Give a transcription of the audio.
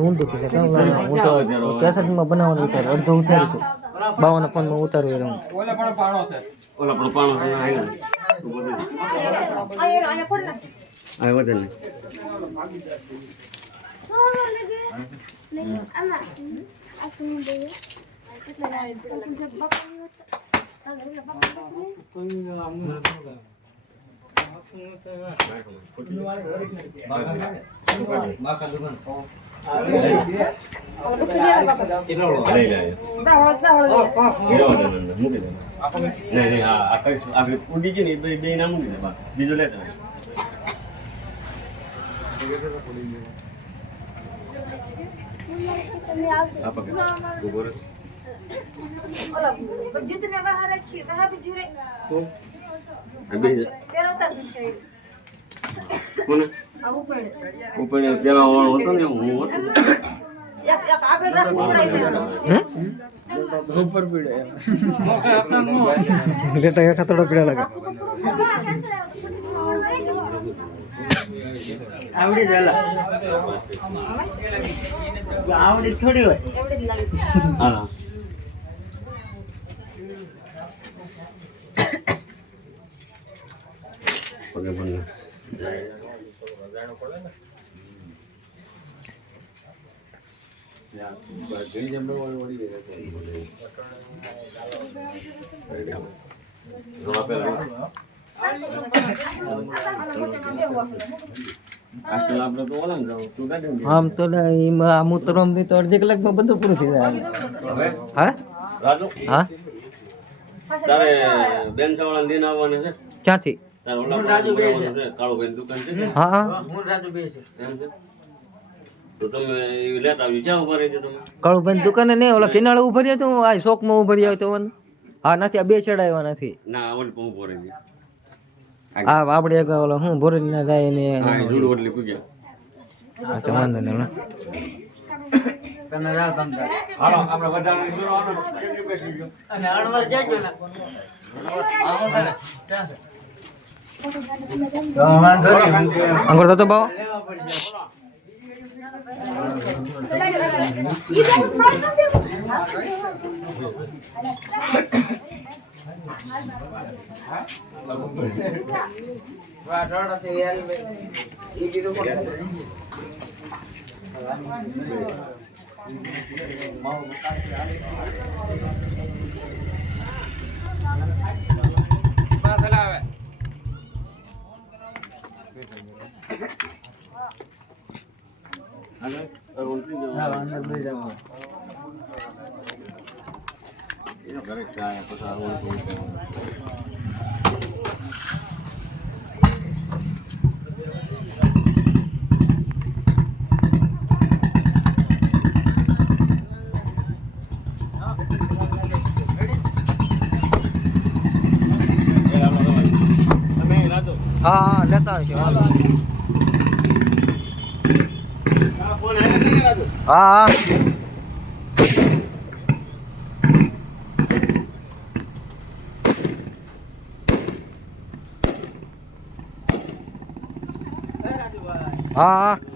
ઊંધું હું તો કેસેટમાં બનાવવાનું ઉતાર અડધો ઉતાર્યું હતું 52 ફોનમાં ઉતારવું હું ઓલા પણ પાણો બીજું લે ઉપર પીડે લેટા હેઠા થોડા પીડા લાગે આવડી જાય આવડી થોડી હોય હા ઓકે બોલ Ya, jadi jam berapa wali dia? આમ તો આમ તો રમવી તો અડધી કલાકમાં બધું પૂરું થઈ જાય. હા રાજુ હા તારે બેન સવાળા દિન આવવાનું છે ક્યાંથી તારે ઓલા રાજુ બે છે કાળુભાઈ દુકાન છે હા હા હું રાજુ બે છે એમ છે તો તમે લેતા આવી ક્યાં ઉભા રહી છો તમે કાળુભાઈ દુકાને નહીં ઓલા કિનાળે ઉભા રહ્યા તો આ શોકમાં ઉભા રહ્યા તો હા નથી આ બે ચડાવ્યા નથી ના ઓલ પણ ઉભો રહી ગયો હા આપણે એક ઓલો હું ભોરી ના જાય ને હા જુડ ઓટલી પૂગ્યા અચ્છા વાંધો નહીં તમે જાવ તમે હાલો આપણે વધારે દૂર આવવાનો કેટલી બેસી ગયો અને અણવર જાજો ને આવો તારે ક્યાં છે તો વાંધો નહીં અંગર તો બાવ हाँ लेता है हाँ हाँ